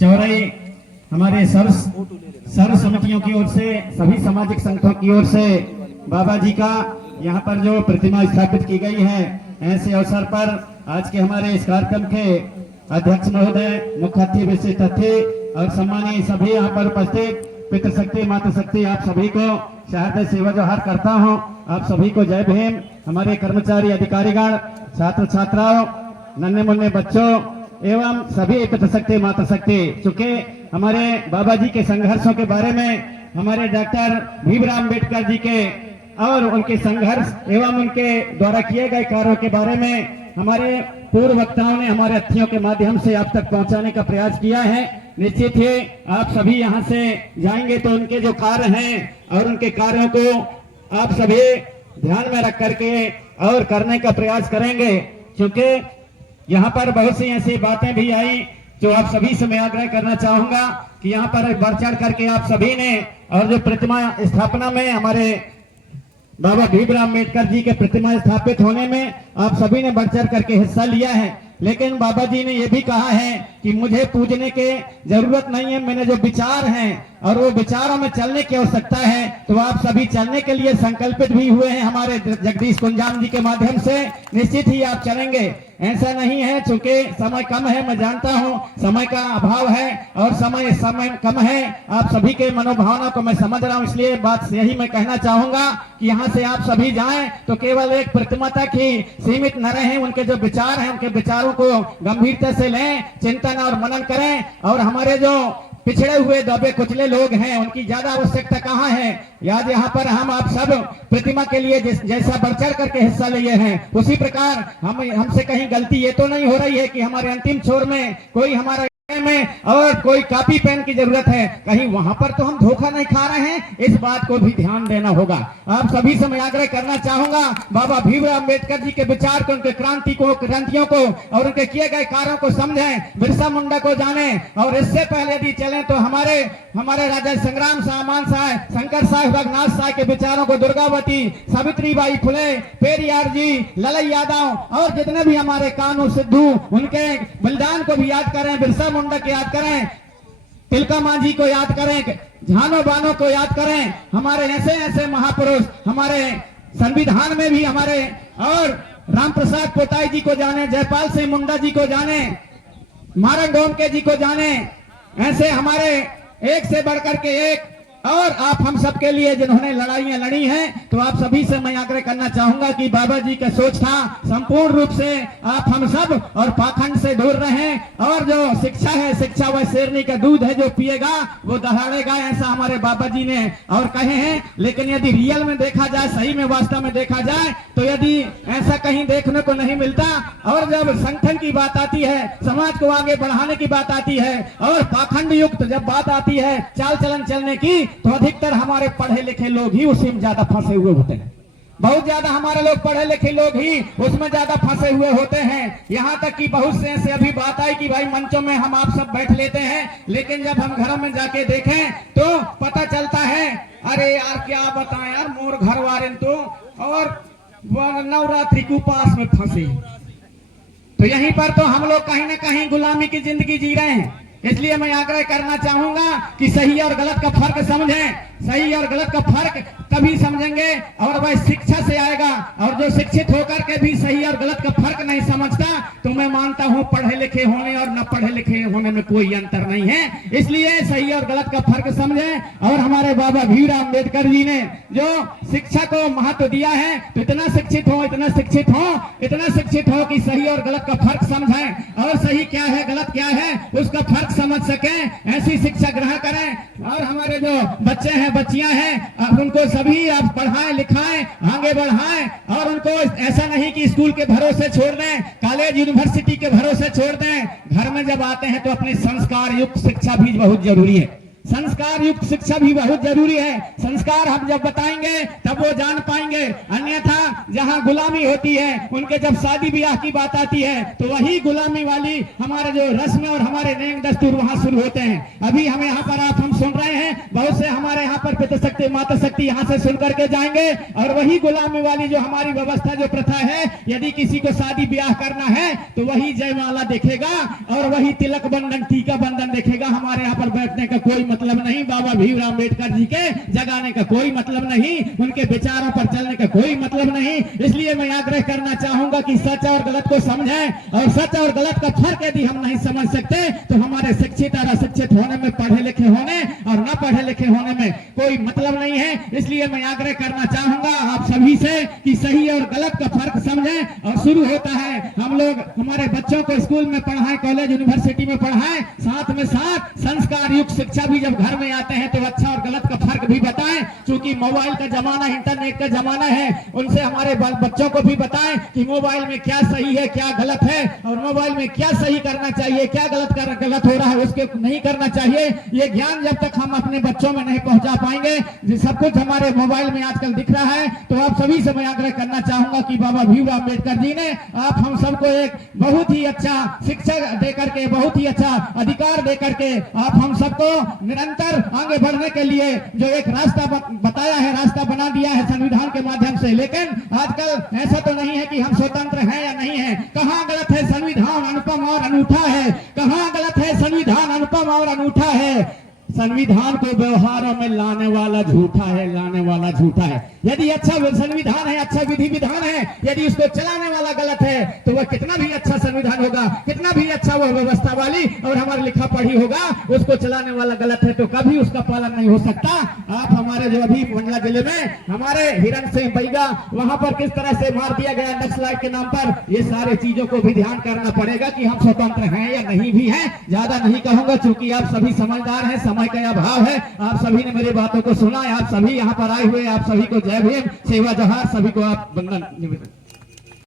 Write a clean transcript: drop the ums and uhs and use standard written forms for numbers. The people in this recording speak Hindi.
चौराई हमारे सर्व समितियों की ओर से, सभी सामाजिक संगठनों की ओर से बाबा जी का यहाँ पर जो प्रतिमा स्थापित की गई है, ऐसे अवसर पर आज के हमारे इस कार्यक्रम के अध्यक्ष महोदय, मुख्य अतिथि, विशिष्ट अतिथि और सम्मानीय सभी यहाँ पर उपस्थित पितृशक्ति, मातृशक्ति, आप सभी को शहादत सेवा जोहार करता हूँ। आप सभी को जय भीम। हमारे कर्मचारी, अधिकारीगण, छात्र छात्राओं, नन्हे मुन्ने बच्चों एवं सभी पितृशक्ति, मातृशक्ति, चूंकि हमारे बाबा जी के संघर्षों के बारे में, हमारे डॉक्टर भीमराव अम्बेडकर जी के और उनके संघर्ष एवं उनके द्वारा किए गए कार्यों के बारे में हमारे पूर्व वक्ताओं ने हमारे अतिथियों के माध्यम से आप तक पहुंचाने का प्रयास किया है। निश्चित ही आप सभी यहां से जाएंगे तो उनके जो कार्य हैं और उनके कार्यों को आप सभी ध्यान में रख करके और करने का प्रयास करेंगे, क्योंकि यहाँ पर बहुत सी ऐसी बातें भी आई जो आप सभी से मैं आग्रह करना चाहूंगा कि यहाँ पर बढ़ चढ़ करके आप सभी ने, और जो प्रतिमा स्थापना में हमारे बाबा भीमराव अम्बेडकर जी के प्रतिमा स्थापित होने में आप सभी ने बढ़ चढ़ करके हिस्सा लिया है, लेकिन बाबा जी ने यह भी कहा है कि मुझे पूजने के जरूरत नहीं है, मैंने जो विचार हैं और वो विचारों में चलने की आवश्यकता है। तो आप सभी चलने के लिए संकल्पित भी हुए हैं हमारे जगदीश कुंजाम जी के माध्यम से। निश्चित ही आप चलेंगे, ऐसा नहीं है, चूंकि समय कम है, मैं जानता हूं समय का अभाव है और समय कम है, आप सभी के मनोभावना को मैं समझ रहा हूं, इसलिए बात यही मैं कहना चाहूंगा कि यहाँ से आप सभी जाएं तो केवल एक प्रतिमा तक ही सीमित न रहें, उनके जो विचार हैं उनके विचारों को गंभीरता से लें, चिंतन और मनन करें। और हमारे जो पिछड़े हुए दबे कुचले लोग हैं उनकी ज्यादा आवश्यकता कहाँ है, याद यहाँ पर हम आप सब प्रतिमा के लिए जैसा बढ़ चढ़ करके हिस्सा लिए हैं, उसी प्रकार हमसे कहीं गलती ये तो नहीं हो रही है कि हमारे अंतिम छोर में कोई हमारा में और कोई कॉपी पेन की जरूरत है, कहीं वहां पर तो हम धोखा नहीं खा रहे हैं, इस बात को भी ध्यान देना होगा। आप सभी से मैं आग्रह करना चाहूंगा, बाबा भीमराव अम्बेडकर जी के विचार को, उनके क्रांतियों को और उनके किए गए कार्यों को समझें, बिरसा मुंडा को जाने। और इससे पहले यदि चलें तो हमारे राजा संग्राम सामान साहब, शंकर साहब, रघुनाथ साहब के विचारों को, दुर्गावती, सावित्रीबाई फुले, पेरियार जी, ललई यादव और जितने भी हमारे कानू सिद्धू, उनके बलिदान को भी याद करें, बिरसा मुंडा को याद करें, तिलका मांझी को याद करें, झानो बानो को याद करें। हमारे ऐसे ऐसे महापुरुष हमारे संविधान में भी हमारे, और राम प्रसाद पोटाई जी को जाने, जयपाल सिंह मुंडा जी को जाने, मारंग गोमके जी को जाने, ऐसे हमारे एक से बढ़कर के एक, और आप हम सब के लिए जिन्होंने लड़ाइयां लड़ी हैं, तो आप सभी से मैं आग्रह करना चाहूंगा कि बाबा जी का सोच था संपूर्ण रूप से आप हम सब और पाखंड से दूर रहें, और जो शिक्षा है, शिक्षा वह शेरनी का दूध है, जो पिएगा वो दहाड़ेगा, ऐसा हमारे बाबा जी ने और कहे हैं। लेकिन यदि रियल में देखा जाए, सही में वास्तव में देखा जाए, तो यदि ऐसा कहीं देखने को नहीं मिलता। और जब संगठन की बात आती है, समाज को आगे बढ़ाने की बात आती है, और पाखंड युक्त जब बात आती है चाल चलन चलने की, तो अधिकतर हमारे पढ़े लिखे लोग ही उसी में ज्यादा फंसे हुए होते हैं। बहुत ज्यादा हमारे लोग पढ़े लिखे लोग ही उसमें ज्यादा फंसे हुए होते हैं। यहाँ तक कि बहुत से ऐसे अभी बात आई कि भाई मंचों में हम आप सब बैठ लेते हैं, लेकिन जब हम घरों में जाके देखें तो पता चलता है, अरे यार क्या बताएं यार, मोर घर वाले तो और नवरात्रि के उपास में फंसे। तो यहीं पर तो हम लोग कहीं ना कहीं गुलामी की जिंदगी जी रहे हैं। इसलिए मैं आग्रह करना चाहूंगा कि सही और गलत का फर्क समझें। सही और गलत का फर्क तभी समझेंगे और वह शिक्षा से आएगा। और जो शिक्षित होकर के भी सही और गलत का फर्क नहीं समझता, तो मैं मानता हूं पढ़े लिखे होने और न पढ़े लिखे होने में कोई अंतर नहीं है। इसलिए सही और गलत का फर्क समझें। और हमारे बाबा भीमराव अम्बेडकर जी ने जो शिक्षा को महत्व दिया है, तो इतना शिक्षित हो, इतना शिक्षित हो, इतना शिक्षित हो कि सही और गलत का फर्क समझें, और सही क्या है, गलत क्या है, उसका फर्क समझ सकें, ऐसी शिक्षा ग्रहण करें। और हमारे जो बच्चे हैं, बच्चियां हैं, उनको सभी आप पढ़ाएं, लिखाएं, आगे बढ़ाएं, और उनको ऐसा नहीं कि स्कूल के भरोसे छोड़ दें, कॉलेज यूनिवर्सिटी के भरोसे छोड़ दें। घर में जब आते हैं तो अपनी संस्कार युक्त शिक्षा भी बहुत जरूरी है। संस्कार युक्त शिक्षा भी बहुत जरूरी है। संस्कार हम जब बताएंगे तब वो जान पाएंगे, अन्यथा जहाँ गुलामी होती है, उनके जब शादी ब्याह की बात आती है तो वही गुलामी वाली हमारे जो रस्म और हमारे नेम दस्तूर वहाँ शुरू होते हैं। अभी हमें यहाँ पर हम सुन रहे हैं, बहुत से हमारे यहाँ पर पिता शक्ति माता शक्ति यहाँ से सुन करके जाएंगे, और वही गुलामी वाली जो हमारी व्यवस्था जो प्रथा है, यदि किसी को शादी ब्याह करना है तो वही जयमाला देखेगा और वही तिलक बंधन टीका बंधन देखेगा। हमारे यहाँ पर बैठने का कोई मतलब नहीं, बाबा भीमराव अम्बेडकर जी के जगाने का कोई मतलब नहीं, उनके विचारों पर चलने का कोई मतलब नहीं। इसलिए मैं आग्रह करना चाहूंगा कि सच और गलत को समझें, और सच और गलत का फर्क यदि हम नहीं समझ सकते तो हमारे शिक्षित और अशिक्षित होने में, पढ़े लिखे होने और न पढ़े लिखे होने में कोई मतलब नहीं है। इसलिए मैं आग्रह करना चाहूंगा आप सभी से कि सही और गलत का फर्क समझें। और शुरू होता है, हम लोग हमारे बच्चों को स्कूल में पढ़ाएं, कॉलेज यूनिवर्सिटी में पढ़ाएं, साथ में साथ संस्कार युक्त शिक्षा भी जब घर में आते हैं तो अच्छा और गलत का फर्क भी बताएं। क्योंकि मोबाइल का जमाना, इंटरनेट का जमाना है, उनसे हमारे बच्चों को भी बताएं कि मोबाइल में क्या सही है क्या गलत है, और मोबाइल में क्या सही करना चाहिए, क्या गलत हो रहा है उसके नहीं करना चाहिए। ये ज्ञान जब तक हम अपने बच्चों में नहीं पहुंचा पाएंगे, सब कुछ हमारे मोबाइल में आजकल दिख रहा है, तो आप सभी से मैं आग्रह करना चाहूंगा कि बाबा भीमराव अम्बेडकर जी ने आप हम सबको एक बहुत ही अच्छा शिक्षा देकर के, बहुत ही अच्छा अधिकार देकर के आप हम सबको निरंतर आगे बढ़ने के लिए जो एक रास्ता बताया है, रास्ता बना दिया है संविधान के माध्यम से। लेकिन आजकल ऐसा तो नहीं है कि हम स्वतंत्र हैं या नहीं है। कहाँ गलत है? संविधान अनुपम और अनूठा है। कहाँ गलत है? संविधान अनुपम और अनूठा है। संविधान को व्यवहारों में लाने वाला झूठा है, लाने वाला झूठा है। यदि अच्छा संविधान है, अच्छा विधि विधान है, यदि उसको चलाने वाला गलत है तो वह कितना भी अच्छा संविधान होगा, कितना भी अच्छा वह व्यवस्था वाली और हमारी लिखा पढ़ी होगा, उसको चलाने वाला गलत है तो कभी उसका पालन नहीं हो सकता। आप हमारे जो अभी मंडला जिले में हमारे हिरण सिंह बैगा, वहां पर किस तरह से मार दिया गया नक्सलाइट के नाम पर, ये सारे चीजों को भी ध्यान करना पड़ेगा कि हम स्वतंत्र हैं या नहीं भी हैं। ज्यादा नहीं कहूंगा क्योंकि आप सभी समझदार हैं, समय का अभाव है। आप सभी ने मेरी बातों को सुना है, आप सभी यहाँ पर आए हुए, आप सभी को जय भीम, सेवा जोहार, सभी को आप वंदन।